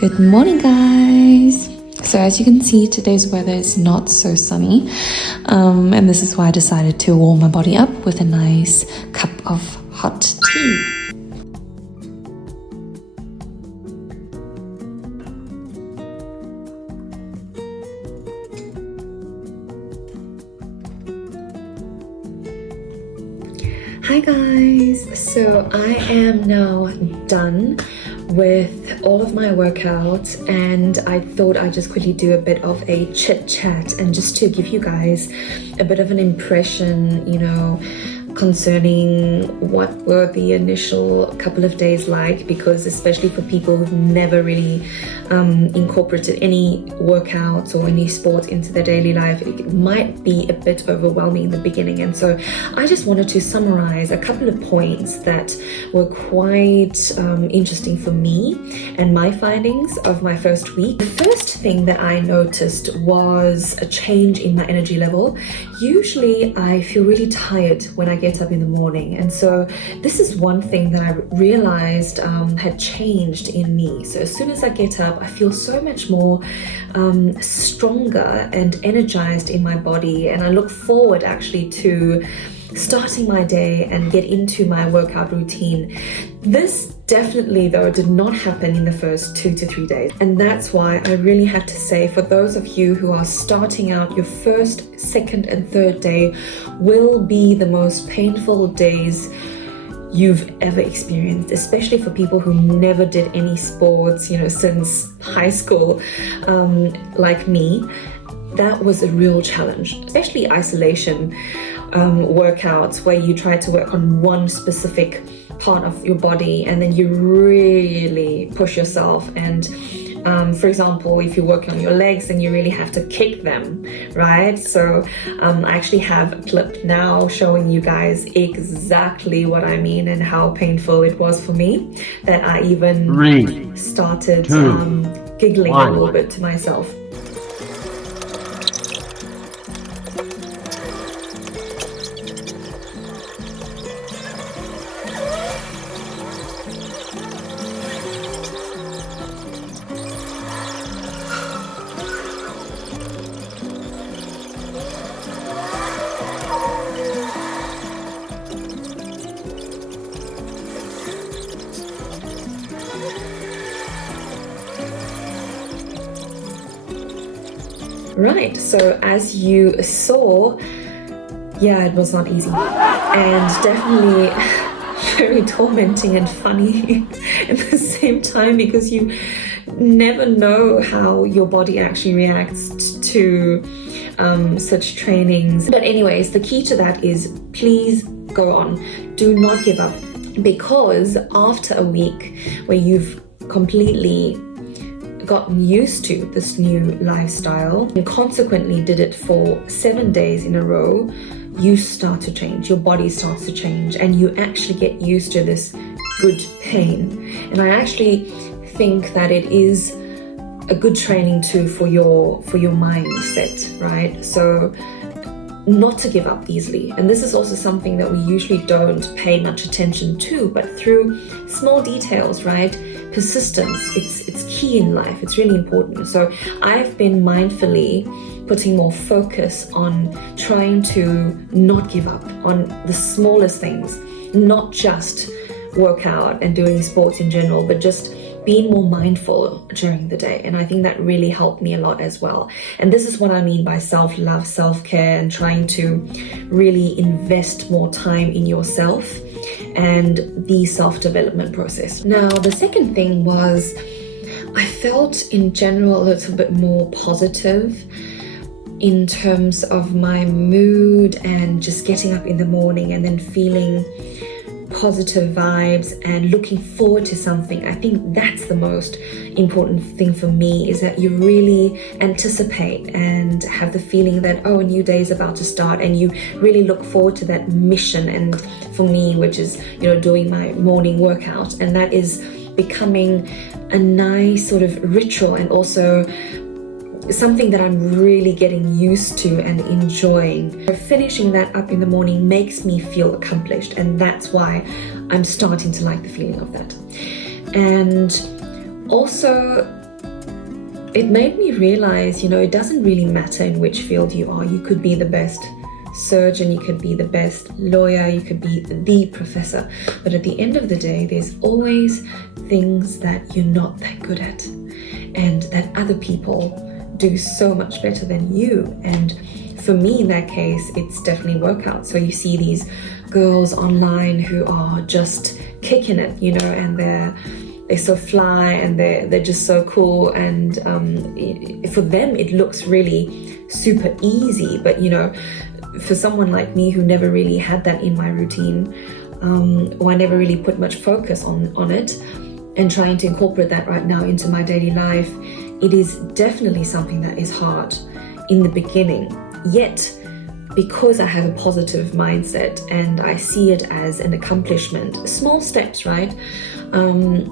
Good morning, guys. So as you can see, today's weather is not so sunny, and this is why I decided to warm my body up with a nice cup of hot tea. Hi guys, so I am now done with all of my workouts, and I thought I'd just quickly do a bit of a chit chat and just to give you guys a bit of an impression, concerning what were the initial couple of days like, because especially for people who've never really incorporated any workouts or any sports into their daily life, it might be a bit overwhelming in the beginning. And so I just wanted to summarize a couple of points that were quite interesting for me and my findings of my first week. The first thing that I noticed was a change in my energy level. Usually I feel really tired when I get up in the morning, and so this is one thing that I realized had changed in me. So as soon as I get up, I feel so much more stronger and energized in my body, and I look forward actually to starting my day and get into my workout routine. This definitely though did not happen in the first 2 to 3 days, and that's why I really have to say, for those of you who are starting out, your first, second and third day will be the most painful days you've ever experienced, especially for people who never did any sports since high school, like me. That was a real challenge, especially isolation workouts where you try to work on one specific part of your body and then you really push yourself. And for example, if you're working on your legs, then you really have to kick them, right? So I actually have a clip now showing you guys exactly what I mean and how painful it was for me, that I even started giggling a little bit to myself. Right, so as you saw, it was not easy and definitely very tormenting and funny at the same time, because you never know how your body actually reacts to such trainings. But anyways, the key to that is please go on, do not give up, because after a week where you've completely gotten used to this new lifestyle and consequently did it for 7 days in a row, you start to change, your body starts to change, and you actually get used to this good pain. And I actually think that it is a good training too for your mindset, right? So not to give up easily. And this is also something that we usually don't pay much attention to, but through small details, right? Persistence, it's key in life, it's really important. So I've been mindfully putting more focus on trying to not give up on the smallest things, not just workout and doing sports in general, but just being more mindful during the day. And I think that really helped me a lot as well. And this is what I mean by self-love, self-care, and trying to really invest more time in yourself and the self-development process. Now, the second thing was I felt in general a little bit more positive in terms of my mood and just getting up in the morning and then feeling positive vibes and looking forward to something. I think that's the most important thing for me, is that you really anticipate and have the feeling that, a new day is about to start, and you really look forward to that mission. And for me, which is, doing my morning workout, and that is becoming a nice sort of ritual and also something that I'm really getting used to and enjoying. Finishing that up in the morning makes me feel accomplished, and that's why I'm starting to like the feeling of that. And also it made me realize, you know, it doesn't really matter in which field you are. You could be the best surgeon, you could be the best lawyer, you could be the professor, but at the end of the day, there's always things that you're not that good at and that other people do so much better than you. And for me, in that case, it's definitely workout. So you see these girls online who are just kicking it, you know, and they're so fly and they're just so cool, and for them it looks really super easy. But you know, for someone like me who never really had that in my routine, or I never really put much focus on it, and trying to incorporate that right now into my daily life, it is definitely something that is hard in the beginning. Yet, because I have a positive mindset and I see it as an accomplishment, small steps, right?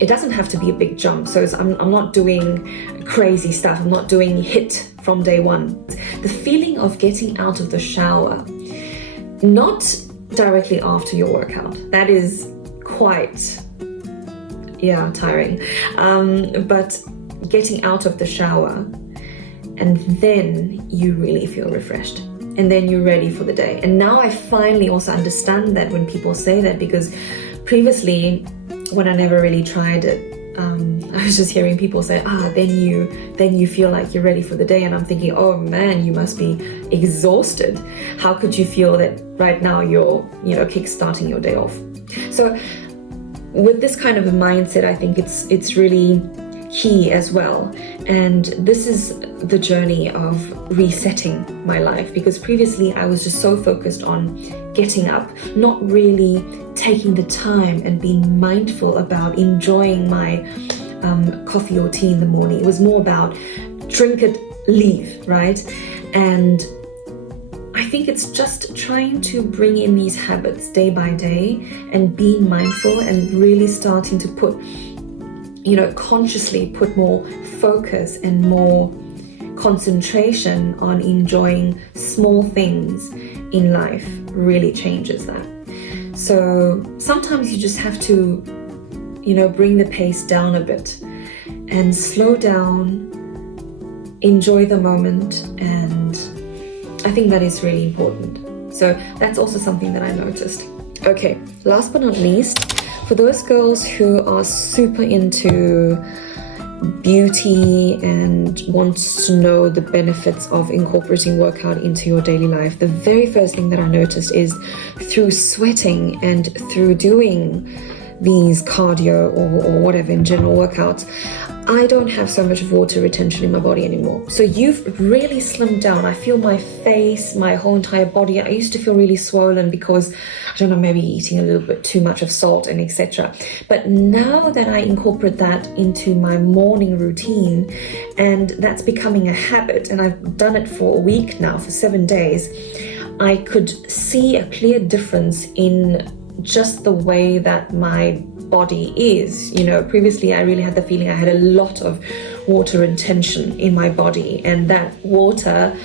It doesn't have to be a big jump. So I'm not doing crazy stuff. I'm not doing HIIT from day one. The feeling of getting out of the shower, not directly after your workout, that is quite, tiring. But getting out of the shower, and then you really feel refreshed. And then you're ready for the day. And now I finally also understand that when people say that, because previously, when I never really tried it, I was just hearing people say, then you feel like you're ready for the day. And I'm thinking, oh man, you must be exhausted. How could you feel that right now you're, kick-starting your day off? So with this kind of a mindset, I think it's really key as well. And this is the journey of resetting my life, because previously I was just so focused on getting up, not really taking the time and being mindful about enjoying my coffee or tea in the morning. It was more about drink it, leave, right? And I think it's just trying to bring in these habits day by day and being mindful and really starting to put, consciously put more focus and more concentration on enjoying small things in life really changes that. So sometimes you just have to, bring the pace down a bit and slow down, enjoy the moment, and I think that is really important. So that's also something that I noticed. Okay, last but not least, for those girls who are super into beauty and wants to know the benefits of incorporating workout into your daily life, the very first thing that I noticed is through sweating and through doing these cardio or whatever in general workouts, I don't have so much water retention in my body anymore. So you've really slimmed down. I feel my face, my whole entire body. I used to feel really swollen because, I don't know, maybe eating a little bit too much of salt and etc. But now that I incorporate that into my morning routine, and that's becoming a habit, and I've done it for a week now, for 7 days, I could see a clear difference in just the way that my body is. Previously I really had the feeling I had a lot of water retention in my body, and that water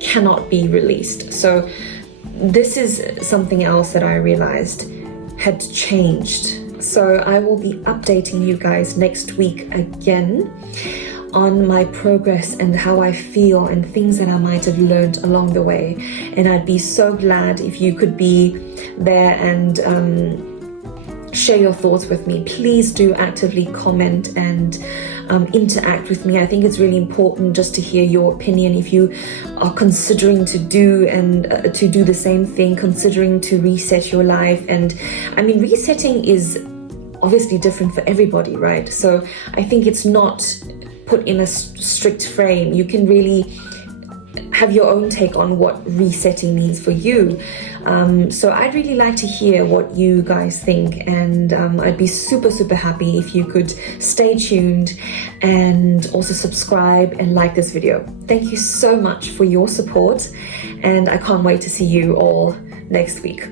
cannot be released. So this is something else that I realized had changed. So I will be updating you guys next week again on my progress and how I feel and things that I might have learned along the way. And I'd be so glad if you could be there and share your thoughts with me. Please do actively comment and interact with me. I think it's really important just to hear your opinion. If you are considering to do the same thing, considering to reset your life. And I mean, resetting is obviously different for everybody, right? So I think it's not put in a strict frame. You can really have your own take on what resetting means for you. So I'd really like to hear what you guys think, and I'd be super, super happy if you could stay tuned and also subscribe and like this video. Thank you so much for your support, and I can't wait to see you all next week.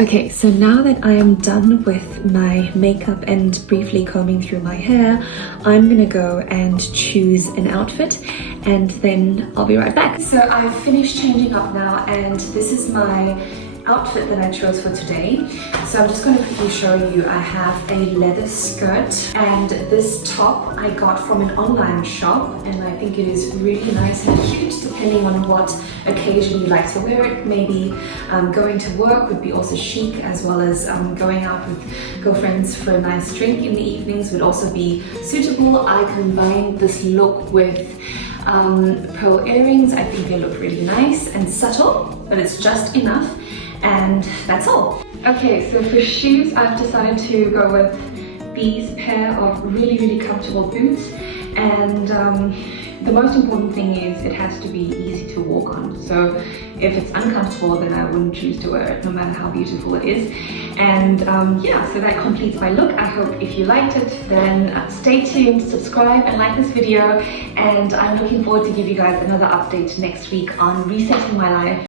Okay, so now that I am done with my makeup and briefly combing through my hair, I'm gonna go and choose an outfit, and then I'll be right back. So I've finished changing up now, and this is my outfit that I chose for today. So I'm just going to quickly show you. I have a leather skirt, and this top I got from an online shop, and I think it is really nice and cute depending on what occasion you like to wear it. Maybe going to work would be also chic, as well as going out with girlfriends for a nice drink in the evenings would also be suitable. I combined this look with pearl earrings. I think they look really nice and subtle, but it's just enough, and that's all. Okay, so for shoes, I've decided to go with these pair of really comfortable boots, and the most important thing is it has to be easy to walk on. So if it's uncomfortable, then I wouldn't choose to wear it, no matter how beautiful it is. And yeah, so that completes my look. I hope if you liked it, then stay tuned, subscribe and like this video, and I'm looking forward to give you guys another update next week on resetting my life